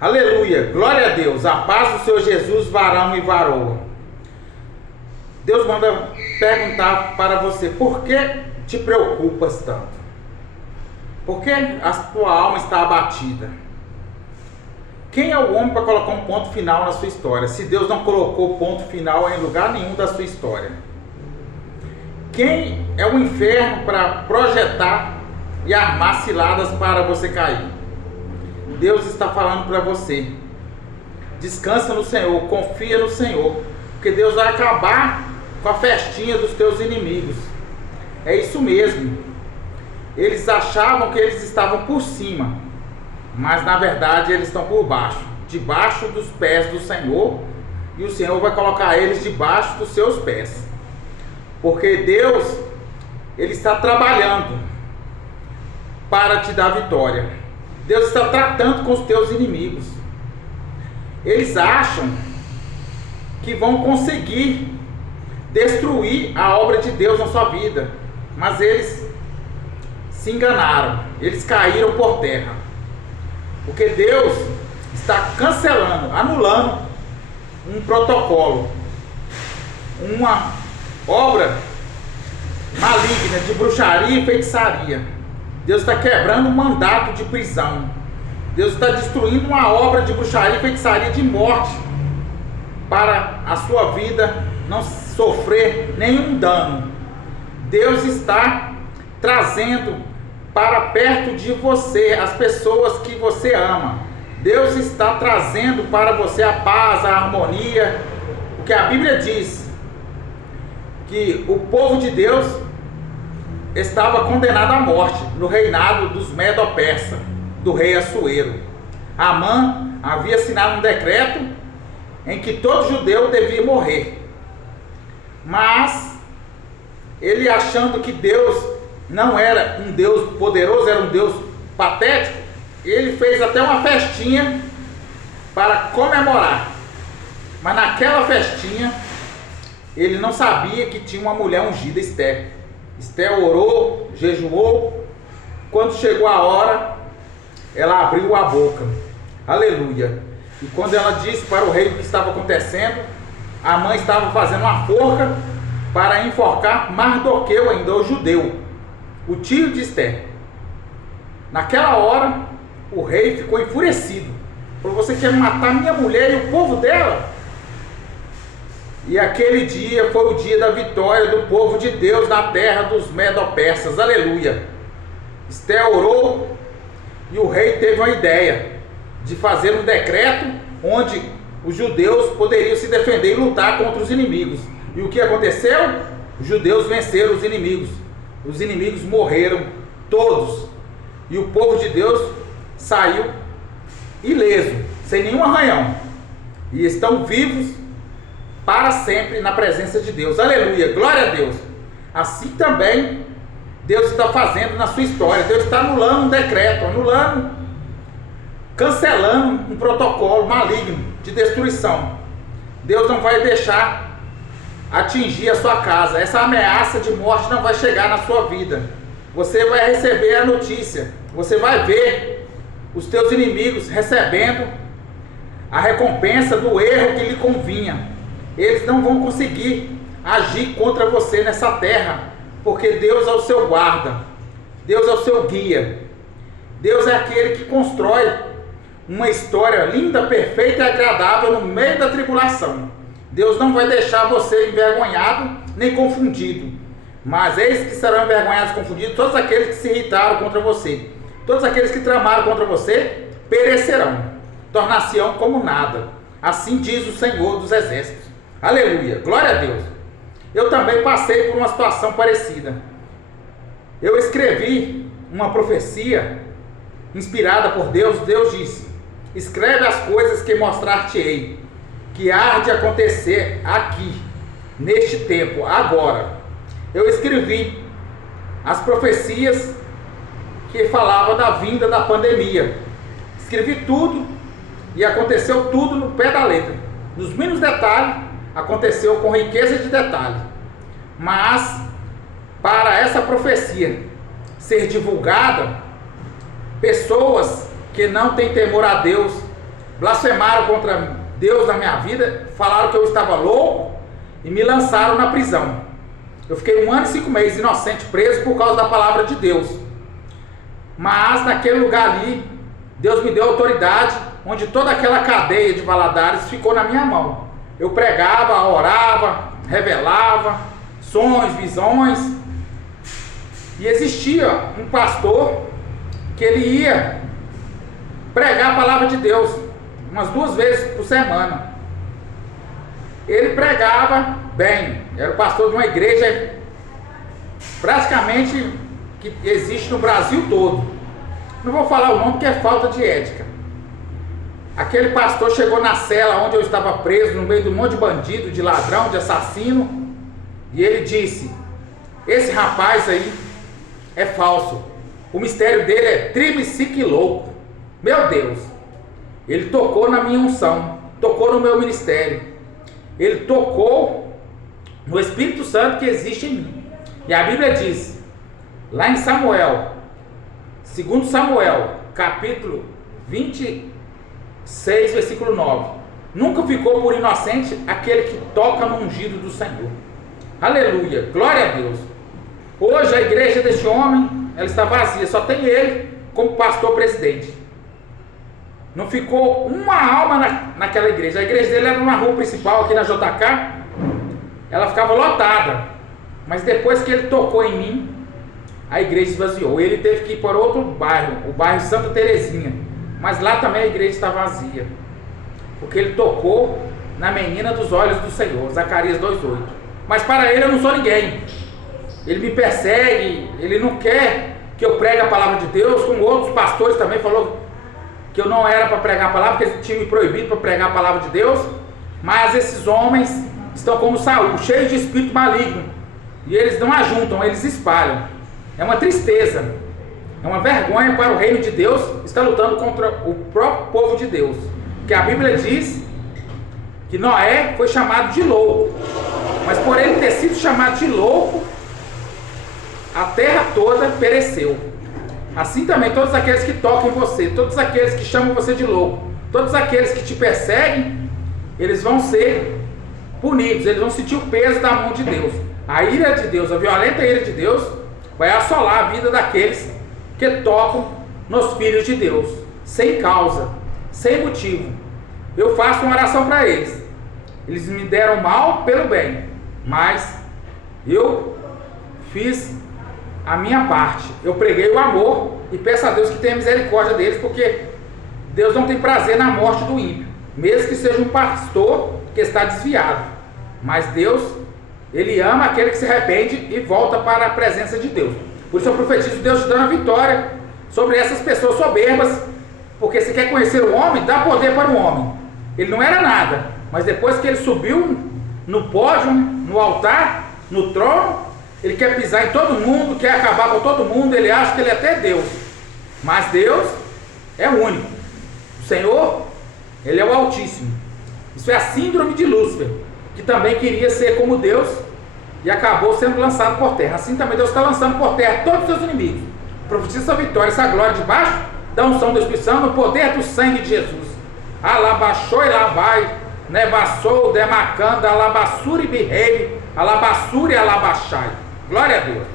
Aleluia, glória a Deus, a paz do Senhor Jesus, varão e varoa. Deus manda perguntar para você: por que te preocupas tanto? Por que a tua alma está abatida? Quem é o homem para colocar um ponto final na sua história, se Deus não colocou ponto final em lugar nenhum da sua história? Quem é o inferno para projetar e armar ciladas para você cair? Deus está falando para você: descansa no Senhor, confia no Senhor, porque Deus vai acabar com a festinha dos teus inimigos. É isso mesmo. Eles achavam que eles estavam por cima, mas na verdade eles estão por baixo, debaixo dos pés do Senhor, e o Senhor vai colocar eles debaixo dos seus pés, porque Deus, Ele está trabalhando para te dar vitória. Deus está tratando com os teus inimigos. Eles acham que vão conseguir destruir a obra de Deus na sua vida, mas eles se enganaram, eles caíram por terra, porque Deus está cancelando, anulando um protocolo, uma obra maligna de bruxaria e feitiçaria. Deus está quebrando um mandato de prisão. Deus está destruindo uma obra de bruxaria e feitiçaria de morte, para a sua vida não sofrer nenhum dano. Deus está trazendo para perto de você as pessoas que você ama. Deus está trazendo para você a paz, a harmonia, porque a Bíblia diz que o povo de Deus estava condenado à morte no reinado dos Medo-Persa, do rei Assuero. Amã havia assinado um decreto em que todo judeu devia morrer, mas ele, achando que Deus não era um Deus poderoso, era um Deus patético, ele fez até uma festinha para comemorar. Mas naquela festinha ele não sabia que tinha uma mulher ungida, Esté. Esté orou, jejuou. Quando chegou a hora, ela abriu a boca. Aleluia. E quando ela disse para o rei o que estava acontecendo, a mãe estava fazendo uma forca para enforcar Mardoqueu, ainda o judeu, o tio de Esté. Naquela hora, o rei ficou enfurecido. Falou: você quer matar minha mulher e o povo dela? E aquele dia foi o dia da vitória do povo de Deus na terra dos Medo-Persas. Aleluia. Esté orou e o rei teve uma ideia de fazer um decreto onde os judeus poderiam se defender e lutar contra os inimigos. E o que aconteceu? Os judeus venceram os inimigos. Os inimigos morreram todos. E o povo de Deus saiu ileso, sem nenhum arranhão. E estão vivos para sempre na presença de Deus. Aleluia, glória a Deus. Assim também Deus está fazendo na sua história. Deus está anulando um decreto, cancelando um protocolo maligno de destruição. Deus não vai deixar atingir a sua casa. Essa ameaça de morte não vai chegar na sua vida. Você vai receber a notícia, você vai ver os teus inimigos recebendo a recompensa do erro que lhe convinha. Eles não vão conseguir agir contra você nessa terra, porque Deus é o seu guarda, Deus é o seu guia. Deus é aquele que constrói uma história linda, perfeita e agradável no meio da tribulação. Deus não vai deixar você envergonhado nem confundido, mas eis que serão envergonhados e confundidos todos aqueles que se irritaram contra você. Todos aqueles que tramaram contra você perecerão, tornar-se-ão como nada. Assim diz o Senhor dos Exércitos. Aleluia, glória a Deus. Eu também passei por uma situação parecida. Eu escrevi uma profecia inspirada por Deus. Deus disse: escreve as coisas que mostrar-te-ei, que há de acontecer aqui, neste tempo, agora. Eu escrevi as profecias que falavam da vinda da pandemia. Escrevi tudo e aconteceu tudo no pé da letra. Nos mínimos detalhes, aconteceu com riqueza de detalhe. Mas, para essa profecia ser divulgada, pessoas que não têm temor a Deus blasfemaram contra Deus na minha vida, falaram que eu estava louco e me lançaram na prisão. Eu fiquei 1 ano e 5 meses inocente, preso por causa da palavra de Deus. Mas naquele lugar ali, Deus me deu autoridade, onde toda aquela cadeia de Valadares ficou na minha mão. Eu pregava, orava, revelava sonhos, visões. E existia um pastor que ele ia pregar a palavra de Deus umas 2 vezes por semana. Ele pregava bem, era o pastor de uma igreja praticamente que existe no Brasil todo. Não vou falar o nome porque é falta de ética. Aquele pastor chegou na cela onde eu estava preso, no meio de um monte de bandido, de ladrão, de assassino, e ele disse: esse rapaz aí é falso, o mistério dele é trimicique louco. Meu Deus, ele tocou na minha unção, tocou no meu ministério, ele tocou no Espírito Santo que existe em mim. E a Bíblia diz, lá em Samuel, 2 Samuel, capítulo 26, versículo 9: nunca ficou por inocente aquele que toca no ungido do Senhor. Aleluia, glória a Deus. Hoje a igreja deste homem, ela está vazia, só tem ele como pastor presidente. Não ficou uma alma naquela igreja. A igreja dele era numa rua principal aqui na JK, ela ficava lotada, mas depois que ele tocou em mim, a igreja esvaziou. Ele teve que ir para outro bairro, o bairro Santa Terezinha, mas lá também a igreja está vazia, porque ele tocou na menina dos olhos do Senhor, Zacarias 2:8. Mas para ele eu não sou ninguém. Ele me persegue, ele não quer que eu pregue a palavra de Deus, como outros pastores também falou que eu não era para pregar a palavra, porque eles tinham me proibido para pregar a palavra de Deus. Mas esses homens estão como Saul, cheios de espírito maligno, e eles não ajuntam, eles espalham. É uma tristeza, é uma vergonha para o reino de Deus estar lutando contra o próprio povo de Deus, porque a Bíblia diz que Noé foi chamado de louco, mas por ele ter sido chamado de louco, a terra toda pereceu. Assim também todos aqueles que tocam em você, todos aqueles que chamam você de louco, todos aqueles que te perseguem, eles vão ser punidos, eles vão sentir o peso da mão de Deus. A ira de Deus, a violenta ira de Deus vai assolar a vida daqueles que tocam nos filhos de Deus, sem causa, sem motivo. Eu faço uma oração para eles. Eles me deram mal pelo bem, mas eu fiz a minha parte. Eu preguei o amor e peço a Deus que tenha misericórdia deles, porque Deus não tem prazer na morte do ímpio, mesmo que seja um pastor que está desviado. Mas Deus, Ele ama aquele que se arrepende e volta para a presença de Deus. Por isso eu profetizo Deus te dando a vitória sobre essas pessoas soberbas, porque se quer conhecer o homem, dá poder para o homem. Ele não era nada, mas depois que ele subiu no pódio, no altar, no trono, ele quer pisar em todo mundo, quer acabar com todo mundo, ele acha que ele é até Deus. Mas Deus é único. O Senhor, Ele é o Altíssimo. Isso é a síndrome de Lúcifer, que também queria ser como Deus e acabou sendo lançado por terra. Assim também Deus está lançando por terra todos os seus inimigos. Profetiza essa vitória, essa glória debaixo da unção do Espírito Santo, no poder do sangue de Jesus. Alabaxou e labai, nevassou, demacanda, alabassuri birrei, alabassuri alabaxai. Glória a Deus.